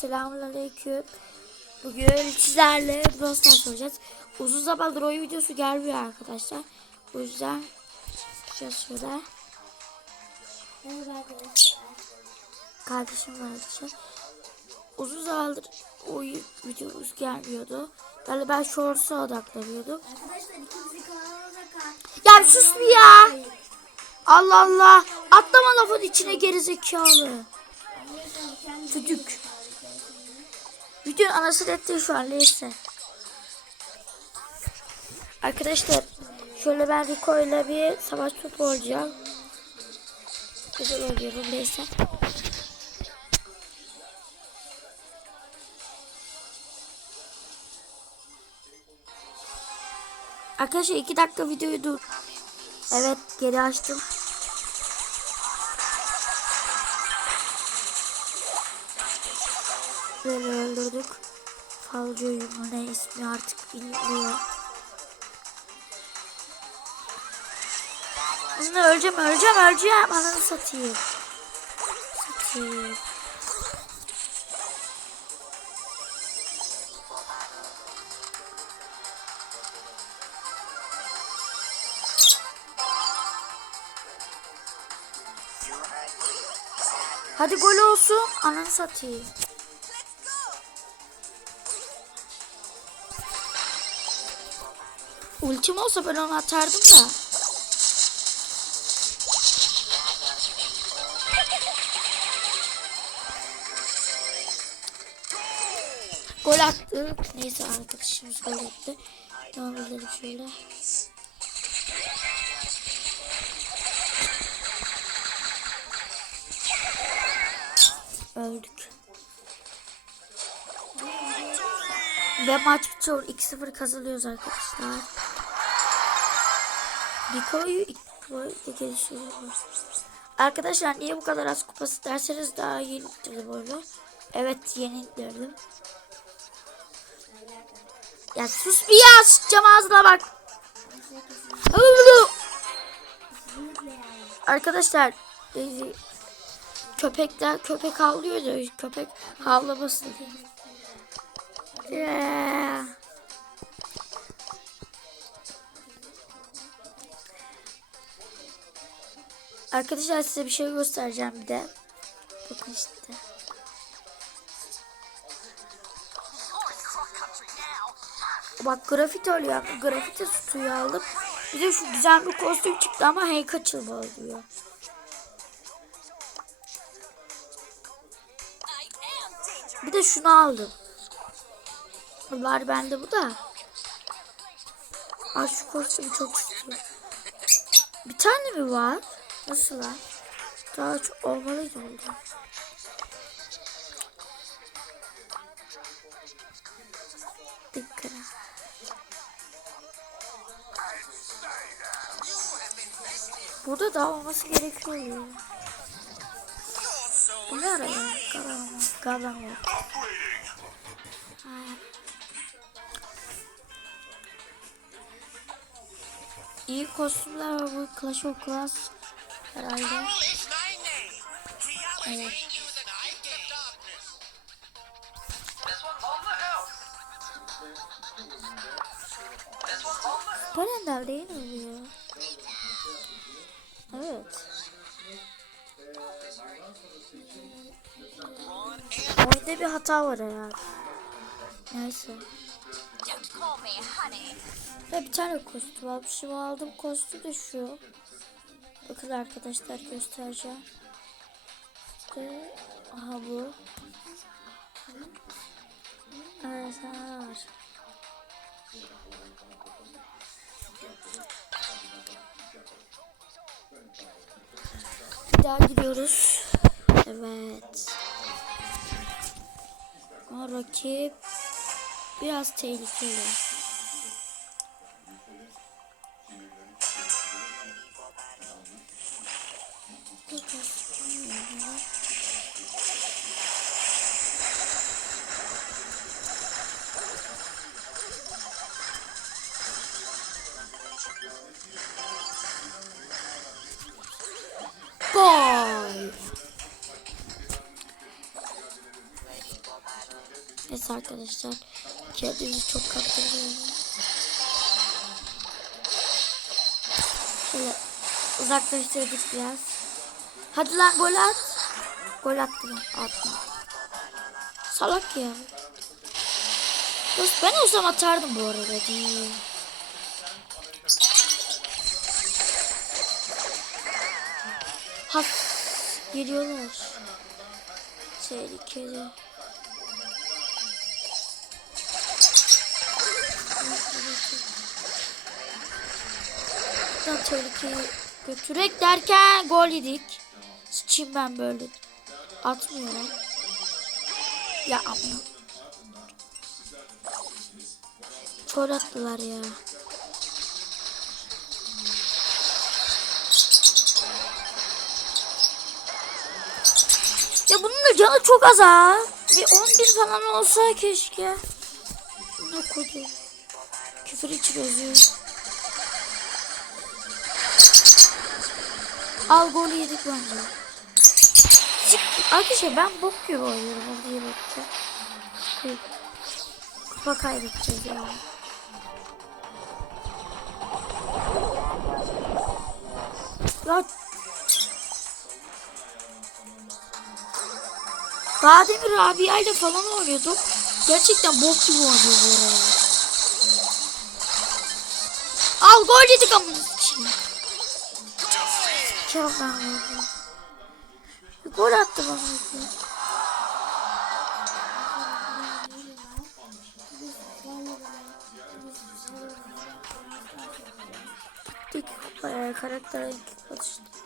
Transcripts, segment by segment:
selamünaleyküm. Bugün sizlerle Brawl Stars oynayacağız. Uzun zamandır oyun videosu gelmiyor arkadaşlar. O yüzden çıkacağız şöyle. Merhaba arkadaşlar. Kardeşim var arkadaşlar. Uzun zamandır oyun videomuz gelmiyordu. Yani ben Shorts'a odaklanıyordum. Arkadaşlar ikimizin kanalına kal. Ya sus bir ya. Allah Allah. Atlama lafın içine gerizekalı. Çocuk. Video anasını etti şu an neyse. Arkadaşlar şöyle ben Rico ile bir savaş topu oynayacağım. Güzel oynuyorum neyse. Arkadaşlar iki dakika videoyu dur. Evet geri açtım. Falco'yu mu ne ismi artık bilmiyorum. Bunu öleceğim öleceğim öleceğim. Ananı satayım. Satayım. Hadi gol olsun. Ananı satayım. Ultim olsa ben onu atardım da. Gol attı. Neyse arkadaşımız gol attı. Devam edelim şöyle. Öldük. Ve maç bitiyor. 2-0 kazanıyoruz arkadaşlar. Rico'yu geliştiriyoruz. Arkadaşlar niye bu kadar az kupası derseniz daha yeni bitirdim oyunu. Evet yeni indirdim. Ya sus bir ya sıçacağım ağzına bak. Arkadaşlar e, köpekler köpek havlıyor da köpek havlamasın. Yeah. Arkadaşlar size bir şey göstereceğim bir de. Bakın işte. Bak grafiti oluyor. Grafiti suyu aldım. Bir de şu güzel bir kostüm çıktı ama hey kaçılma oluyor. Bir de şunu aldım. Var bende bu da. Aa şu kostümü çok istiyorum. Bir tane mi var? Nasıl lan? Daha çok olmalıydı orada. Dikkat. Burada daha olması gerekiyor ya. Bu ne? Galan Galan var. Ay. İyi kostümler var bu Clash of Clans herhalde. Evet. Kalender değil mi bu ya? Evet. Orada bir hata var herhalde. Neyse. Ve bir tane kostüm almışım. Aldım kostüm de şu. Bakın arkadaşlar göstereceğim. İşte aha bu. Var. Bir daha gidiyoruz. Evet. Ama rakip biraz tehlikeli. Gol. Neyse arkadaşlar. Kendimizi çok kaptırmayalım. Şöyle uzaklaştırdık biraz. Hadi lan gol at. Gol attı lan. Atma. Salak ya. Dost ben olsam atardım bu arada değil. Has geliyorlar. Tehlikeli. Buradan tehlikeyi götürek derken gol yedik. Sıçayım ben böyle. Atmıyorum. Ya ama. Gol attılar ya. Ya bunun da canı çok az ha. Bir 11 falan olsa keşke. Ne kodu. Küfür içi gözü. Al golü yedik bence. Arkadaşlar ben bok gibi oynuyorum o diye bakacağım. Kupa kaybedeceğiz ya. Ya Daha demin Rabia ile falan oynuyorduk. Gerçekten bok gibi oynuyor bu arada. Al gol yedik amına ben bunu. Bir gol attı bana. Dik karakter atıştı.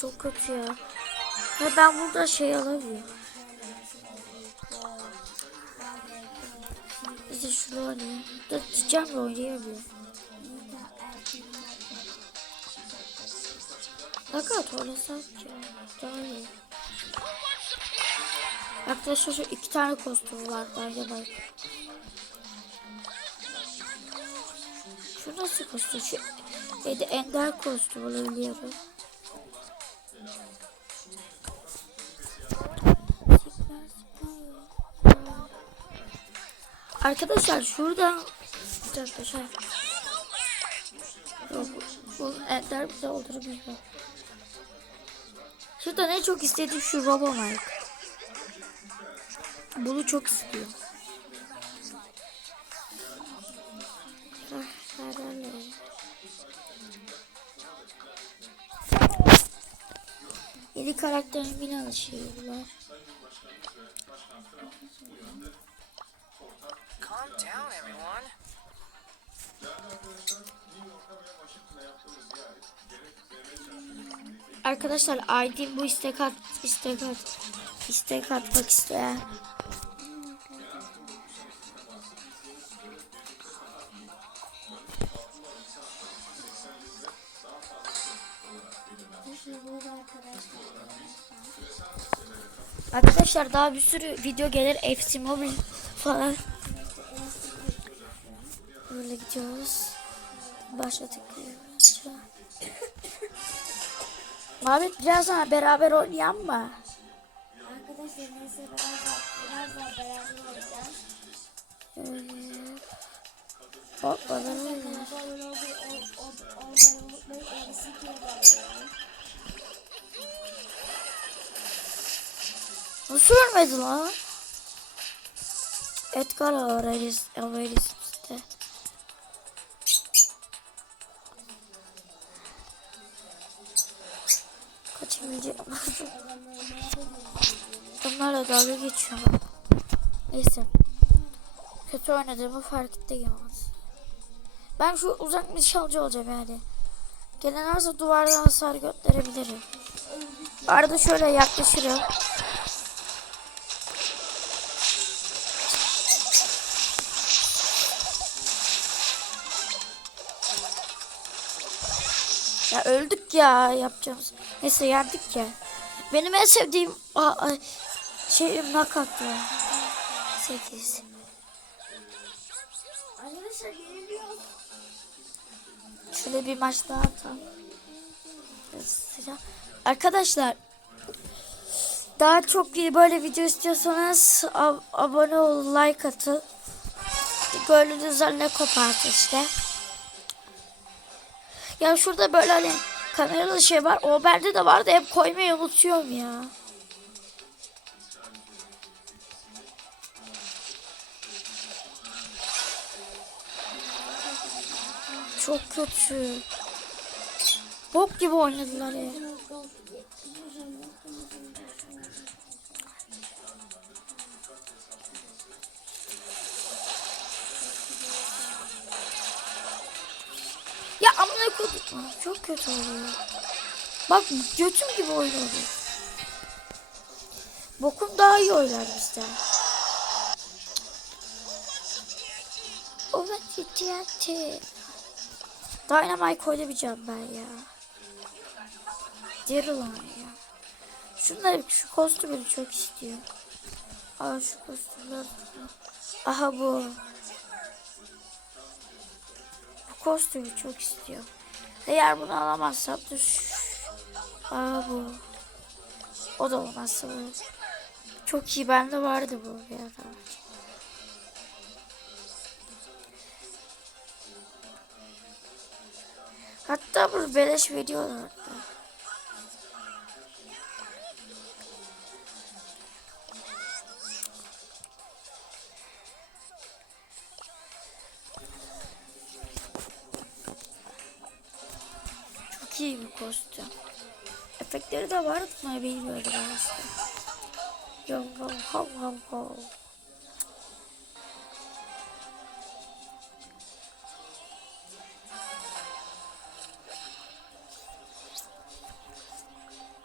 Çok kötü ya. Ve ben burada şey alamıyorum. Bize şunu oynayayım. Da tutacağım da oynayamıyorum. Fakat oynasak ya. Daha iyi. Arkadaşlar şu iki tane kostüm var. Bence bak. Şu nasıl kostüm? Şu Ede ender kostüm olabiliyorum. Arkadaşlar şurada şey. Yok, bu, ender bize öldürebilir. Şurada ne çok istediğim şu Robomike. Bunu çok istiyorum. Ah, nereden ne? Yeni karakterin bin alışıyorlar. Calm down, everyone. Arkadaşlar ID bu istek at istek at istek atmak isteyen Arkadaşlar daha bir sürü video gelir FC Mobile falan. Böyle gidiyoruz. Tıklıyoruz. Muhammed biraz daha beraber oynayalım mı? Arkadaşlar neyse biraz daha, biraz daha beraber. Ee, Hop bana ne. Nasıl ölmedi lan? Edgar Aurelius Aurelius işte. Kaçıncı Bunlarla dalga geçiyor. Neyse. Kötü oynadığımı fark etti yalnız. Ben şu uzak nişancı olacağım yani. Gelen varsa duvardan hasar gönderebilirim. Arada şöyle yaklaşırım. Ya öldük ya yapacağımız. Neyse yendik ya. Benim en sevdiğim aa, ay, şeyim nakat ya. 8. Arkadaşlar yeniliyor. Şöyle bir maç daha atalım. Arkadaşlar daha çok iyi böyle video istiyorsanız ab- abone olun, like atın. Böyle üzerine kopart işte. Ya şurada böyle hani kameralı şey var. O bende de vardı. Hep koymayı unutuyorum ya. Çok kötü. Bok gibi oynadılar ya. Ya amına koydum. Çok kötü oluyor. Bak götüm gibi oynuyor. Bokum daha iyi oynar bizden. Ben TNT. Dynamite oynamayacağım ben ya. Daryl ya. Şunları şu kostümü çok istiyorum. Aa şu kostümler. Aha bu. Kostümü çok istiyorum. Eğer bunu alamazsam da şu. Aa bu. O da olmazsa bu. Çok iyi bende vardı bu bir ara. Hatta bu beleş veriyorlardı. Kostüm. Efektleri de var mı bilmiyorum aslında. Yo ho ho ho ho.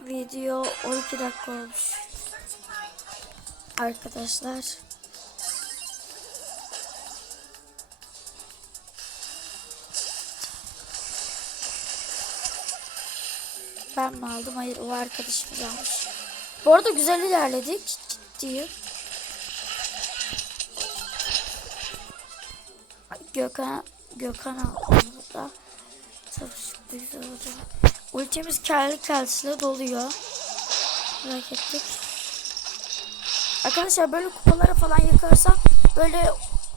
Video 12 dakika olmuş. Arkadaşlar. Ben mi aldım? Hayır o arkadaşımız almış. Bu arada güzel ilerledik. Ciddiyim. Gökhan Gökhan aldı burada. Tabii sürpriz olacak. Ultimiz kendi kendisine doluyor. Merak ettik. Arkadaşlar böyle kupalara falan yakarsam böyle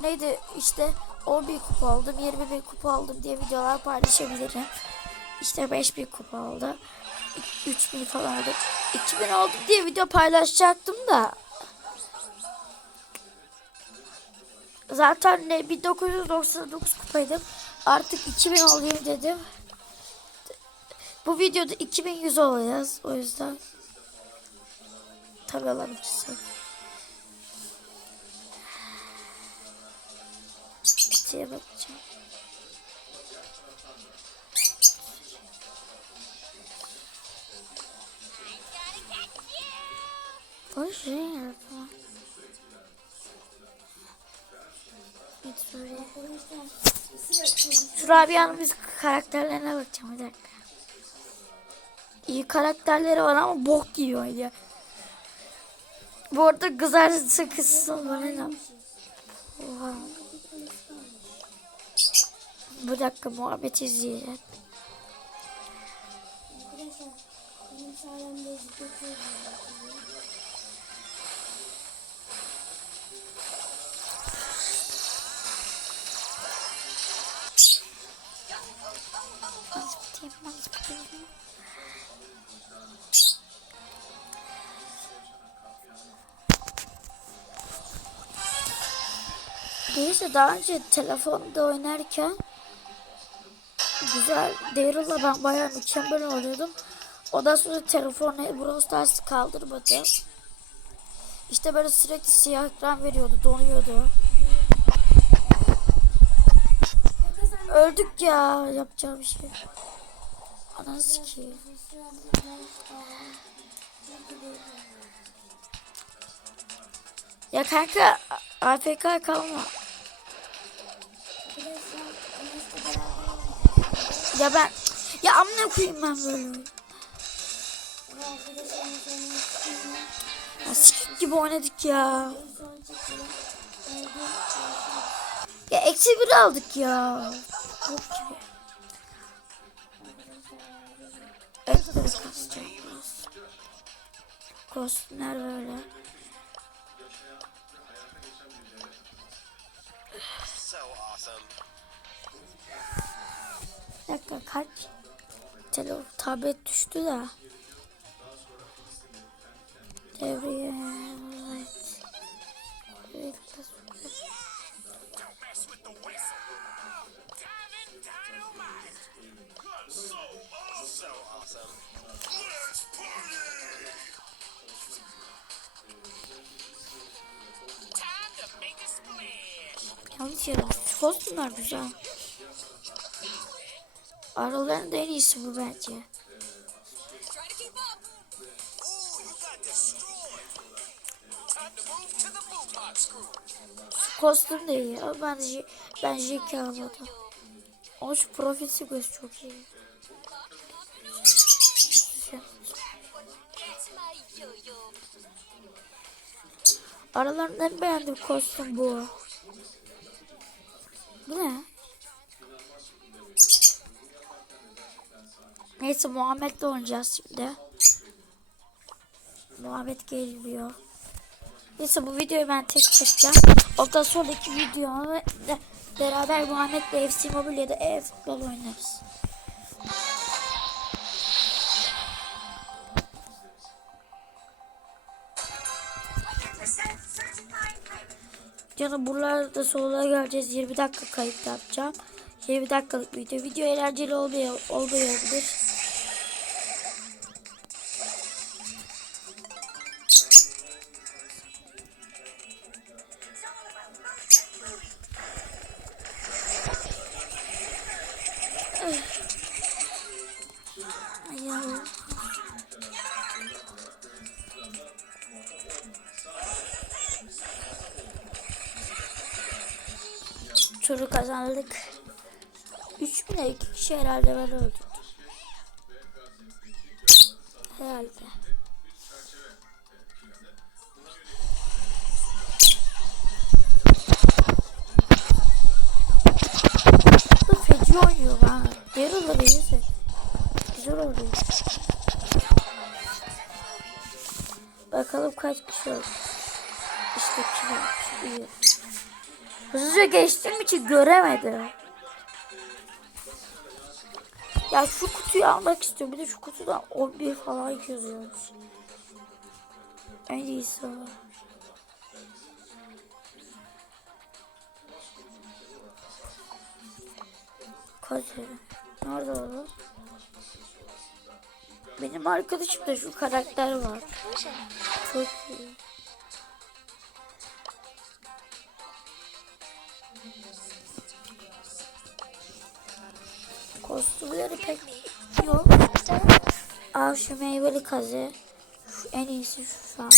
neydi işte 11 kupa aldım 20 bin kupa aldım diye videolar paylaşabilirim. İşte 5 bin kupa oldu. 3 bin falan oldu. 2000 oldu diye video paylaşacaktım da. Zaten ne 1999 kupaydım. Artık 2000 olayım dedim. Bu videoda 2100 olacağız. O yüzden. Tabii alabilirsek. Bittiye bakacağım. Boş ver ya. tamam. Git şuraya. Şu Rabia'nın biz karakterlerine bakacağım bir dakika. İyi karakterleri var ama bok yiyor ya. Bu arada kızar sıkısın bana ne? Oha. Bu dakika muhabbet izleyeceğim. Arkadaşlar benim zıplatıyor. Az biteyim, az biteyim. Neyse daha önce telefonda oynarken güzel Daryl'la ben bayağı mükemmel oynuyordum. Ondan sonra telefonu Brawl Stars'ı kaldırmadı. İşte böyle sürekli siyah ekran veriyordu, donuyordu. Öldük ya, yapacağım bir şey. Yok. Ananı sikeyim. Ya kanka AFK kalma. Ya ben ya amına koyayım ben böyle. Ya sikik gibi oynadık ya. Ya eksi bir aldık ya. Yok gibi. Kostümler böyle. Bir dakika kaç? Telefon tablet düştü de. Devreye. Evet. Evet. Yanlış yere bastım. Kostümler güzel. Aralarında en iyisi bu bence. Kostüm de iyi ama ben, ben Jackie almadım. Ama şu profil sigortası çok iyi. Aralarında en beğendiğim kostüm bu. Bu ne? Neyse Muhammed'le oynayacağız şimdi. Muhammed geliyor. Neyse bu videoyu ben tek çekeceğim. Ondan sonraki videomu de beraber Muhammed'le FC Mobile ya da e-futbol oynarız. Canım buralarda sola geleceğiz. 20 dakika kayıt yapacağım. 20 dakikalık video. Video eğlenceli olmuyor, olmayabilir. Ay Turu kazandık. 3 bine 2 kişi herhalde ben öldüm. Herhalde. Bu feci oynuyor ha. Yarıları iyiyse. Güzel oluyor. Bakalım kaç kişi oldu. İşte kilo. İyi. Hızlıca geçtiğim için göremedim. Ya şu kutuyu almak istiyorum. Bir de şu kutudan 11 falan yazıyor. En iyisi o. Kadir. Nerede o? Benim arkadaşımda şu karakter var. Çok iyi. Kostümleri pek yok. Al şu meyveli kazı. Şu en iyisi şu şu an.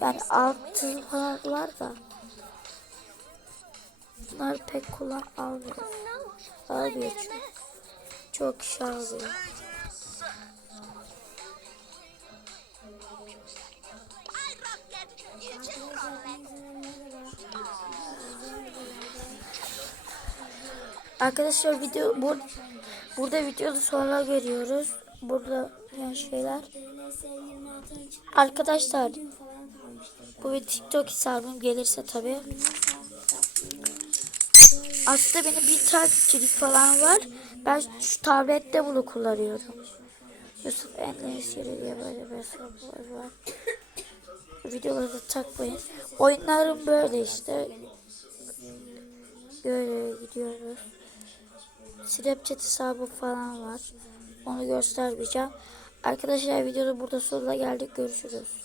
Yani altı falan var da. Bunlar pek kullan almıyor. Almıyor çok. Çok alıyor. Arkadaşlar video bu burada videoda sonra görüyoruz. Burada yani şeyler. DLS 26'ın çıktı Arkadaşlar bu bir TikTok hesabım gelirse tabi. Aslında benim bir takipçilik falan var. Ben şu tablette bunu kullanıyorum. Yusuf Enlesiri diye böyle bir hesabı var. Videoları da takmayın. Oyunlarım böyle işte. Böyle gidiyoruz. Snapchat hesabı falan var. Onu göstermeyeceğim. Arkadaşlar videoda burada sonuna geldik. Görüşürüz.